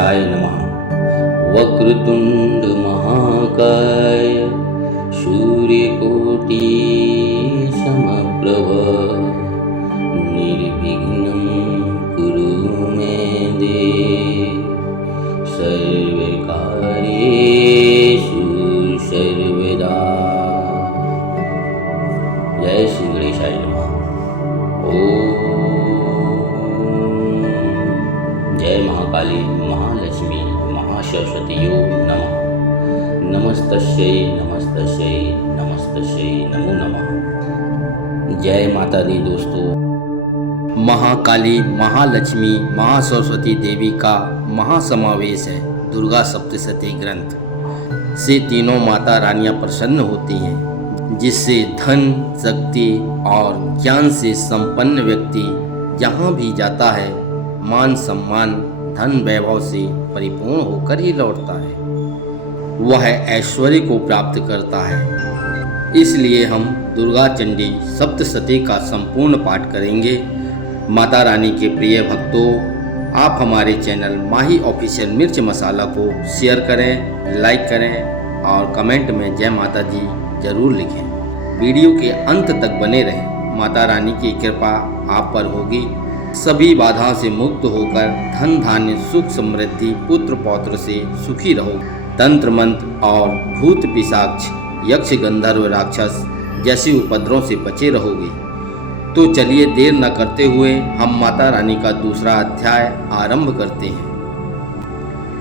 गणेशाय नमः। वक्रतुंड महाकाय सूर्यकोटि समप्रभ निर्विघ्नं कुरु मे देव सर्वकार्येषु सर्वदा। जय श्री गणेशाय नमः। ओम जय महाकाली महालक्ष्मी महासरस्वतीयो नमः। नमस्तस्यै नमस्तस्यै नमस्तस्यै नमो नमः। जय माता दी दोस्तों। महाकाली महालक्ष्मी महासरस्वती देवी का महासमावेश है दुर्गा सप्तशती ग्रंथ से तीनों माता रानियां प्रसन्न होती हैं, जिससे धन शक्ति और ज्ञान से संपन्न व्यक्ति जहाँ भी जाता है मान सम्मान धन वैभव से परिपूर्ण होकर ही लौटता है। वह ऐश्वर्य को प्राप्त करता है। इसलिए हम दुर्गा चंडी सप्तशती का संपूर्ण पाठ करेंगे। माता रानी के प्रिय भक्तों, आप हमारे चैनल माही ऑफिशियल मिर्च मसाला को शेयर करें, लाइक करें और कमेंट में जय माता जी जरूर लिखें। वीडियो के अंत तक बने रहें। माता रानी की कृपा आप पर होगी। सभी बाधाओं से मुक्त होकर धन धान्य सुख समृद्धि पुत्र पौत्र से सुखी रहो। तंत्र मंत्र और भूत पिशाच यक्ष गंधर्व राक्षस जैसे उपद्रवों से बचे रहोगे। तो चलिए देर न करते हुए हम माता रानी का दूसरा अध्याय आरंभ करते हैं।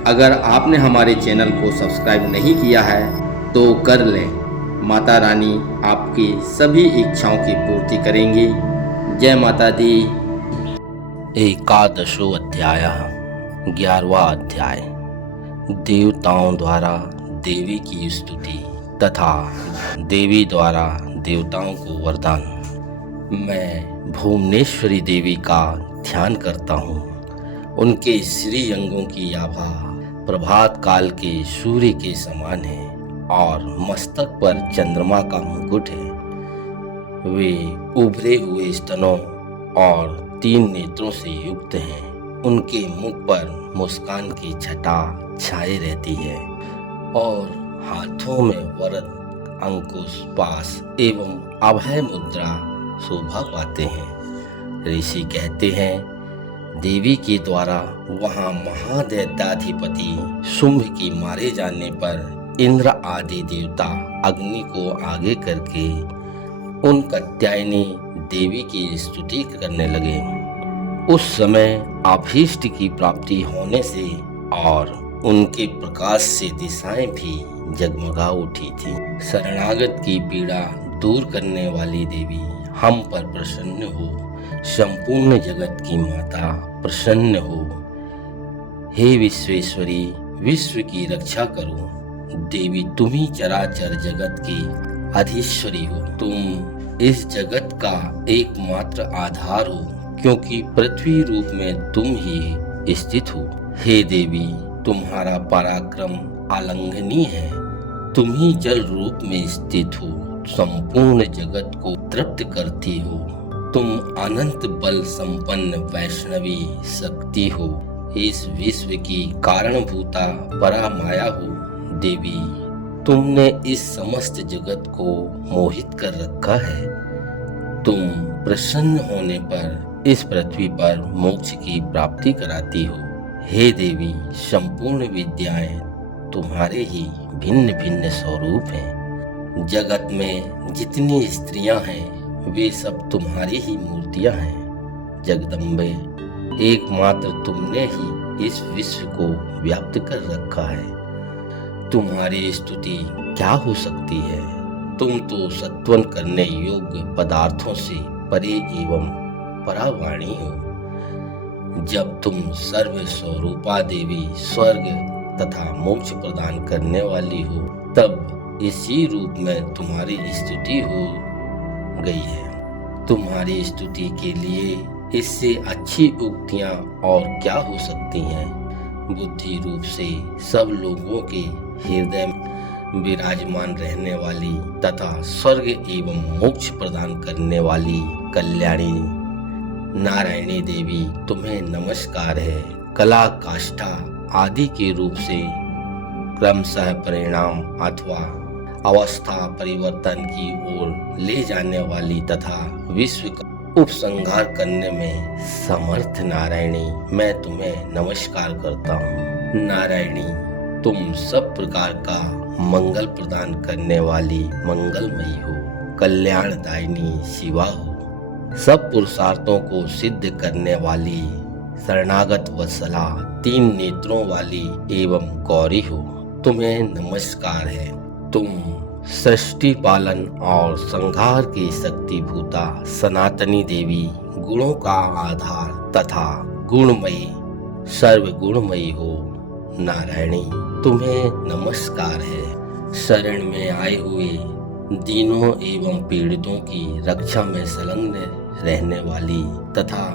अगर आपने हमारे चैनल को सब्सक्राइब नहीं किया है तो कर लें। माता रानी आपकी सभी इच्छाओं की पूर्ति करेंगी। जय माता दी। एकादशो अध्याय 11वां अध्याय देवताओं द्वारा देवी की स्तुति तथा देवी द्वारा देवताओं को वरदान। मैं भुवनेश्वरी देवी का ध्यान करता हूँ। उनके श्री अंगों की आभा प्रभात काल के सूर्य के समान है और मस्तक पर चंद्रमा का मुकुट है। वे उभरे हुए स्तनों और 3 नेत्रों से युक्त हैं। उनके मुख पर मुस्कान की छटा छाए रहती है और हाथों में वरद अंकुश पास एवं अभय मुद्रा शोभा पाते हैं। ऋषि कहते हैं देवी के द्वारा वहाँ महादैत्याधिपति शुंभ के मारे जाने पर इंद्र आदि देवता अग्नि को आगे करके उन कात्यायनी देवी की स्तुति करने लगे। उस समय अभीष्ट की प्राप्ति होने से और उनके प्रकाश से दिशाएं भी जगमगा उठी थी। शरणागत की पीड़ा दूर करने वाली देवी हम पर प्रसन्न हो। संपूर्ण जगत की माता प्रसन्न हो। हे विश्वेश्वरी, विश्व की रक्षा करो। देवी तुम ही चराचर जगत की अधीश्वरी हो। तुम इस जगत का एकमात्र आधार हो, क्योंकि पृथ्वी रूप में तुम ही स्थित हो। हे देवी, तुम्हारा पराक्रम अलंघनीय है। तुम ही जल रूप में स्थित हो, संपूर्ण जगत को तृप्त करती हो। तुम अनंत बल संपन्न वैष्णवी शक्ति हो। इस विश्व की कारणभूता परामाया हो। देवी, तुमने इस समस्त जगत को मोहित कर रखा है। तुम प्रसन्न होने पर इस पृथ्वी पर मोक्ष की प्राप्ति कराती हो। हे देवी, संपूर्ण विद्याएं तुम्हारे ही भिन्न भिन्न स्वरूप हैं। जगत में जितनी स्त्रियां हैं वे सब तुम्हारी ही मूर्तियां हैं। जगदम्बे, एकमात्र तुमने ही इस विश्व को व्याप्त कर रखा है। तुम्हारी स्तुति क्या हो सकती है? तुम तो सत्वन करने योग्य पदार्थों से परे एवं परावाणी हो। जब तुम सर्व स्वरूपा देवी स्वर्ग तथा मोक्ष प्रदान करने वाली हो, तब इसी रूप में तुम्हारी स्तुति हो गई है। तुम्हारी स्तुति के लिए इससे अच्छी उक्तियां और क्या हो सकती हैं? बुद्धि रूप से सब लोगों के हृदय में विराजमान रहने वाली तथा स्वर्ग एवं मोक्ष प्रदान करने वाली कल्याणी नारायणी देवी तुम्हें नमस्कार है। कला काष्ठा आदि के रूप से क्रमशः परिणाम अथवा अवस्था परिवर्तन की ओर ले जाने वाली तथा विश्व का उपसंहार करने में समर्थ नारायणी, मैं तुम्हें नमस्कार करता हूँ। नारायणी, तुम सब प्रकार का मंगल प्रदान करने वाली मंगलमयी हो, कल्याणदायिनी शिवा हो, सब पुरुषार्थों को सिद्ध करने वाली शरणागत वत्सला, तीन नेत्रों वाली एवं गौरी हो। तुम्हें नमस्कार है। तुम सृष्टि पालन और संहार की शक्तिभूता सनातनी देवी, गुणों का आधार तथा गुणमयी सर्वगुणमयी हो। नारायणी, तुम्हें नमस्कार है। शरण में आए हुए दीनों एवं पीड़ितों की रक्षा में संलग्न रहने वाली तथा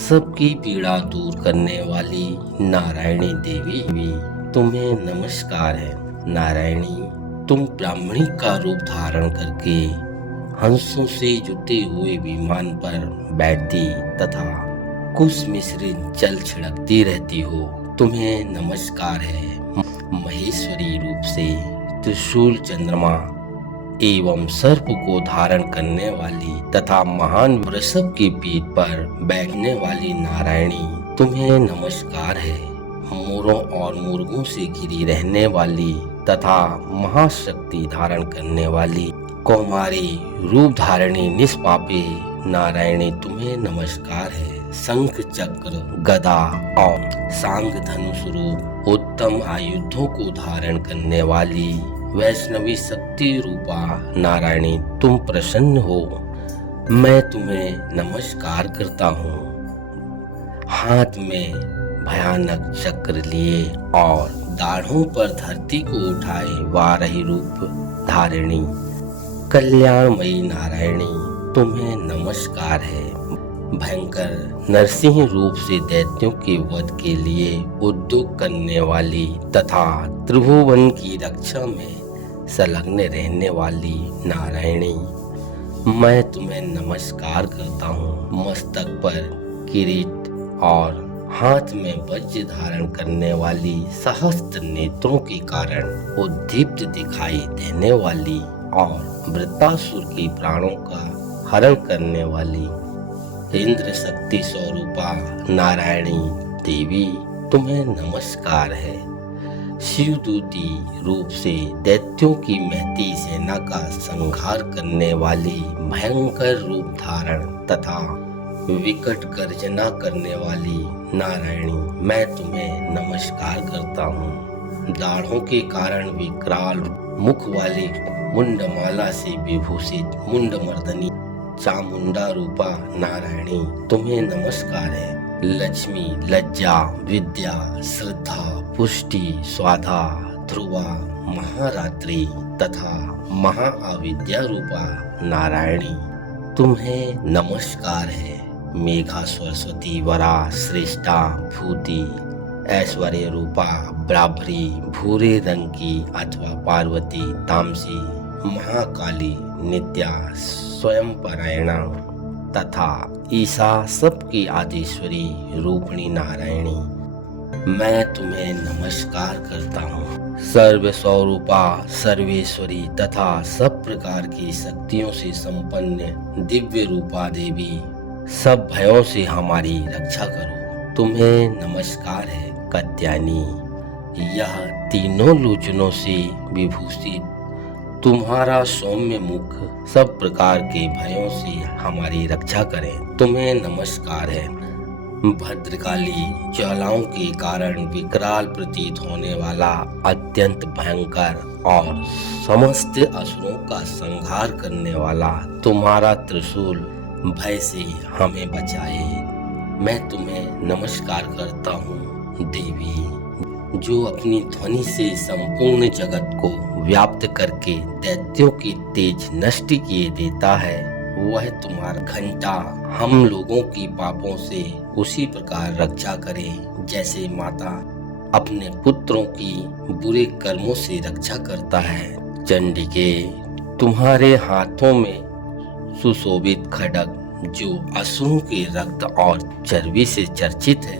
सबकी पीड़ा दूर करने वाली नारायणी देवी भी तुम्हें नमस्कार है। नारायणी, तुम ब्राह्मणी का रूप धारण करके हंसों से जुटे हुए विमान पर बैठती तथा कुश मिश्रित जल छिड़कती रहती हो। तुम्हें नमस्कार है। महेश्वरी रूप से त्रिशूल, चंद्रमा एवं सर्प को धारण करने वाली तथा महान वृषभ की पीठ पर बैठने वाली नारायणी, तुम्हें नमस्कार है। मोरों और मुर्गों से घिरी रहने वाली तथा महाशक्ति धारण करने वाली कौमारी रूप धारणी निष्पापी नारायणी, तुम्हें नमस्कार है। शंख, चक्र, गदा और सांग धनुष रूप उत्तम आयुधों को धारण करने वाली वैष्णवी शक्ति रूपा नारायणी, तुम प्रसन्न हो। मैं तुम्हें नमस्कार करता हूँ। हाथ में भयानक चक्र लिए और दाढ़ों पर धरती को उठाए वाराही रूप धारिणी कल्याणमयी नारायणी, तुम्हें नमस्कार है। भयंकर नरसिंह रूप से दैत्यों के वध के लिए उद्योग करने वाली तथा त्रिभुवन की रक्षा में संलग्न रहने वाली नारायणी, मैं तुम्हें नमस्कार करता हूँ। मस्तक पर किरीट और हाथ में वज्र धारण करने वाली सहस्त्र नेत्रों के कारण उद्दीप्त दिखाई देने वाली और वृत्तासुर के प्राणों का हरण करने वाली इंद्र शक्ति स्वरूपा नारायणी देवी, तुम्हें नमस्कार है। शिवदूती रूप से दैत्यों की महती सेना का संहार करने वाली भयंकर रूप धारण तथा विकट गर्जना करने वाली नारायणी, मैं तुम्हें नमस्कार करता हूँ। दाढ़ों के कारण विकराल मुख वाली मुंडमाला से विभूषित मुंडमर्दनी चामुंडा रूपा नारायणी, तुम्हें नमस्कार है। लक्ष्मी, लज्जा, विद्या, श्रद्धा, पुष्टि, स्वाधा, ध्रुवा, महारात्रि तथा महाअविद्या रूपा नारायणी, तुम्हें नमस्कार है। मेघा, सरस्वती, वरा, श्रेष्ठा, भूति, ऐश्वर्य रूपा ब्राह्मणी, भूरे रंग की अथवा पार्वती, तामसी, महाकाली, नित्या, स्वयं परायणा तथा ईसा सबकी आदिश्वरी रूपणी नारायणी, मैं तुम्हें नमस्कार करता हूँ। सर्व स्वरूपा सर्वेश्वरी तथा सब प्रकार की शक्तियों से संपन्न दिव्य रूपा देवी, सब भयों से हमारी रक्षा करो। तुम्हें नमस्कार है। कात्यायनी, यह तीनों लोचनों से विभूषित तुम्हारा सौम्य मुख सब प्रकार के भयों से हमारी रक्षा करें। तुम्हें नमस्कार है। भद्रकाली, ज्वालाओं के कारण विकराल प्रतीत होने वाला अत्यंत भयंकर और समस्त असुरों का संहार करने वाला तुम्हारा त्रिशूल भय से हमें बचाए। मैं तुम्हें नमस्कार करता हूँ देवी, जो अपनी ध्वनि से संपूर्ण जगत को व्याप्त करके दैत्यों की तेज नष्ट किए देता है। वह तुम्हारा घंटा हम लोगों की पापों से उसी प्रकार रक्षा करे जैसे माता अपने पुत्रों की बुरे कर्मों से रक्षा करता है। चंडिके, तुम्हारे हाथों में सुशोभित खड्ग जो असुरों के रक्त और चर्बी से चर्चित है,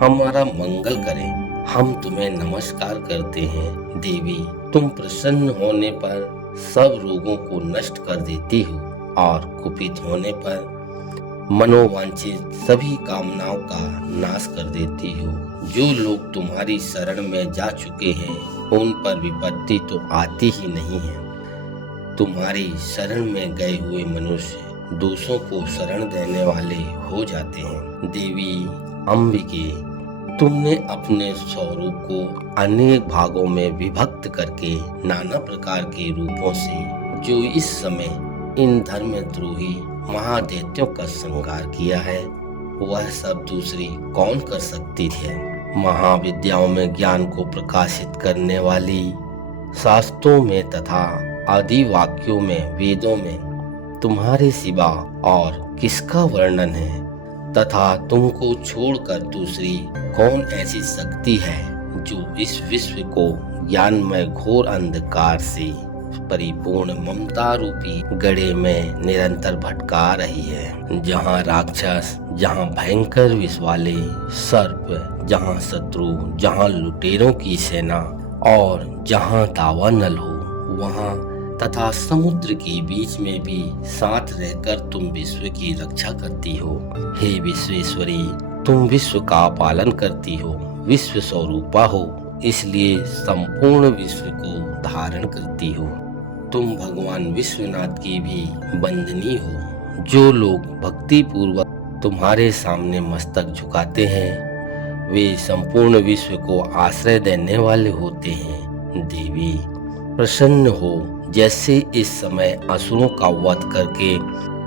हमारा मंगल करे। हम तुम्हें नमस्कार करते हैं देवी। तुम प्रसन्न होने पर सब रोगों को नष्ट कर देती हो और कुपित होने पर मनोवांछित सभी कामनाओं का नाश कर देती हो। जो लोग तुम्हारी शरण में जा चुके हैं उन पर विपत्ति तो आती ही नहीं है। तुम्हारी शरण में गए हुए मनुष्य दोषों को शरण देने वाले हो जाते हैं। देवी अंबिके, तुमने अपने स्वरूप को अनेक भागों में विभक्त करके नाना प्रकार के रूपों से जो इस समय इन धर्मद्रोही महादैत्यों का संहार किया है, वह सब दूसरी कौन कर सकती है। महाविद्याओं में ज्ञान को प्रकाशित करने वाली, शास्त्रों में तथा आदि वाक्यों में, वेदों में तुम्हारे सिवा और किसका वर्णन है, तथा तुमको छोड़कर दूसरी कौन ऐसी शक्ति है जो इस विश्व को ज्ञानमय घोर अंधकार से परिपूर्ण ममता रूपी गड्ढे में निरंतर भटका रही है। जहाँ राक्षस, जहाँ भयंकर विष वाले सर्प, जहाँ शत्रु, जहाँ लुटेरों की सेना और जहाँ दावानल हो, वहाँ तथा समुद्र के बीच में भी साथ रहकर तुम विश्व की रक्षा करती हो। हे विश्वेश्वरी, तुम विश्व का पालन करती हो, विश्व स्वरूपा हो, इसलिए संपूर्ण विश्व को धारण करती हो। तुम भगवान विश्वनाथ की भी बंदनी हो। जो लोग भक्ति पूर्वक तुम्हारे सामने मस्तक झुकाते हैं वे संपूर्ण विश्व को आश्रय देने वाले होते हैं। देवी प्रसन्न हो, जैसे इस समय असुरों का वध करके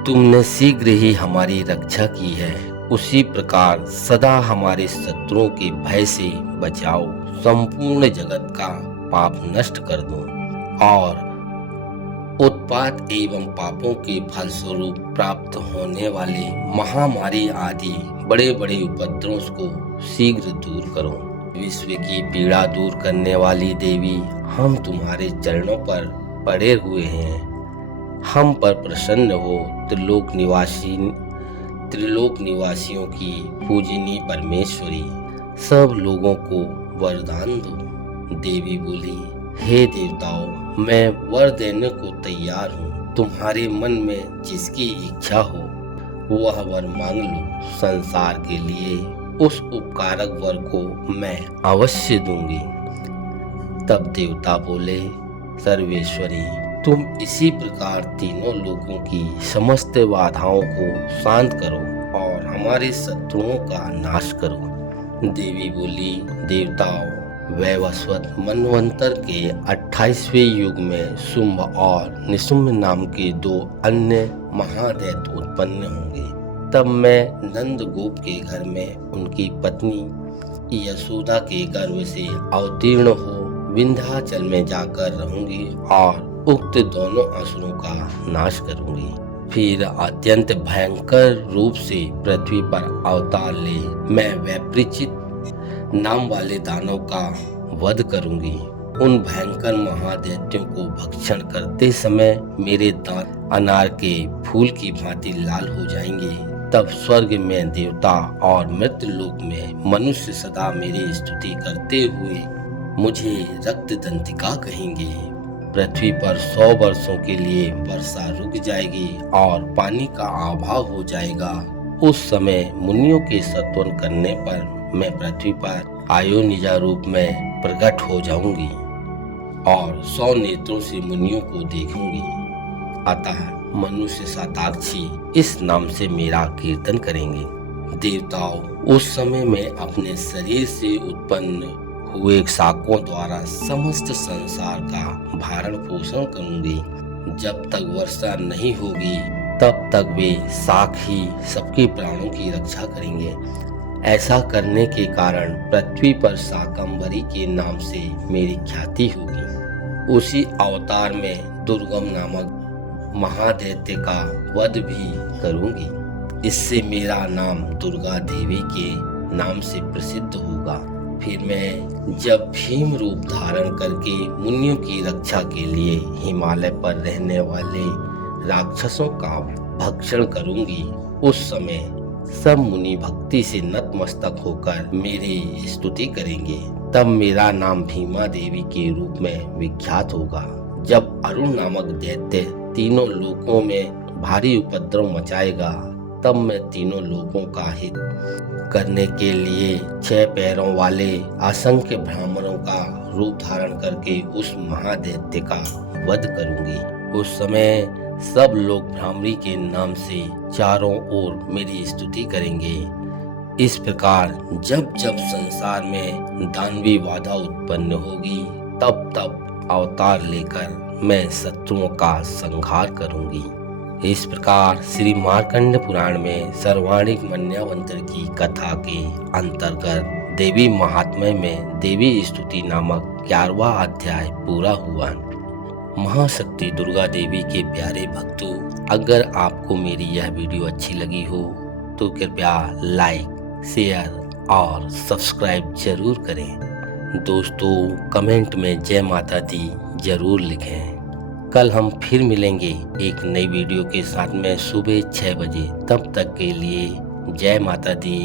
तुमने शीघ्र ही हमारी रक्षा की है, उसी प्रकार सदा हमारे शत्रुओं के भय से बचाओ। संपूर्ण जगत का पाप नष्ट कर दो और उत्पात एवं पापों के फलस्वरूप प्राप्त होने वाले महामारी आदि बड़े बड़े उपद्रवों को शीघ्र दूर करो। विश्व की पीड़ा दूर करने वाली देवी, हम तुम्हारे चरणों पर पड़े हुए हैं। हम पर प्रसन्न हो। त्रिलोक निवासियों की पूजनीय परमेश्वरी, सब लोगों को वरदान दो। देवी बोली, हे देवताओं, मैं वर देने को तैयार हूँ। तुम्हारे मन में जिसकी इच्छा हो वह वर मांग लो। संसार के लिए उस उपकारक वर को मैं अवश्य दूंगी। तब देवता बोले, सर्वेश्वरी, तुम इसी प्रकार तीनों लोगों की समस्त बाधाओं को शांत करो और हमारे शत्रुओं का नाश करो। देवी बोली, देवताओं, वैवस्वत मनवंतर के 28वें युग में शुंभ और निशुंभ नाम के 2 अन्य महादैत्य उत्पन्न होंगे। तब मैं नंद गोप के घर में उनकी पत्नी यशोदा के गर्भ से अवतीर्ण हो विंध्याचल में जाकर रहूंगी और उक्त दोनों असुरों का नाश करूंगी। फिर अत्यंत भयंकर रूप से पृथ्वी पर अवतार ले मैं वैपरीचित नाम वाले दानव का वध करूंगी। उन भयंकर महादैत्यों को भक्षण करते समय मेरे दांत अनार के फूल की भांति लाल हो जाएंगे। तब स्वर्ग में देवता और मृत्यु लोक में मनुष्य सदा मेरी स्तुति करते हुए मुझे रक्त दंतिका कहेंगे। पृथ्वी पर 100 वर्षों के लिए वर्षा रुक जाएगी और पानी का अभाव हो जाएगा। उस समय मुनियों के सत्वन करने पर मैं पृथ्वी पर आयोनिजा रूप में प्रकट हो जाऊंगी और 100 नेत्रों से मुनियों को देखूंगी। अतः मनुष्य शताक्षी इस नाम से मेरा कीर्तन करेंगे। देवताओं, उस समय मैं अपने शरीर से उत्पन्न हुए शाकों द्वारा समस्त संसार का भरण पोषण करूंगी। जब तक वर्षा नहीं होगी तब तक वे शाक ही सबके प्राणों की रक्षा करेंगे। ऐसा करने के कारण पृथ्वी पर शाकंभरी के नाम से मेरी ख्याति होगी। उसी अवतार में दुर्गम नामक महादैत्य का वध भी करूंगी। इससे मेरा नाम दुर्गा देवी के नाम से प्रसिद्ध होगा। फिर मैं जब भीम रूप धारण करके मुनियों की रक्षा के लिए हिमालय पर रहने वाले राक्षसों का भक्षण करूंगी, उस समय सब मुनि भक्ति से नतमस्तक होकर मेरी स्तुति करेंगे। तब मेरा नाम भीमा देवी के रूप में विख्यात होगा। जब अरुण नामक दैत्य तीनों लोकों में भारी उपद्रव मचाएगा, तब मैं तीनों लोकों का हित करने के लिए 6 पैरों वाले असंख्य ब्राह्मणों का रूप धारण करके उस महादैत्य का वध करूंगी। उस समय सब लोग भ्रामरी के नाम से चारों ओर मेरी स्तुति करेंगे। इस प्रकार जब जब संसार में दानवी बाधा उत्पन्न होगी, तब तब अवतार लेकर मैं शत्रुओं का संहार करूंगी। इस प्रकार श्री मार्कंड पुराण में सर्वाणिक मन्यावंतर की कथा के अंतर्गत देवी महात्म्य में देवी स्तुति नामक 11वां अध्याय पूरा हुआ। महाशक्ति दुर्गा देवी के प्यारे भक्तों, अगर आपको मेरी यह वीडियो अच्छी लगी हो तो कृपया लाइक, शेयर और सब्सक्राइब जरूर करें। दोस्तों, कमेंट में जय माता दी जरूर लिखें। कल हम फिर मिलेंगे एक नई वीडियो के साथ में सुबह 6 बजे। तब तक के लिए जय माता दी।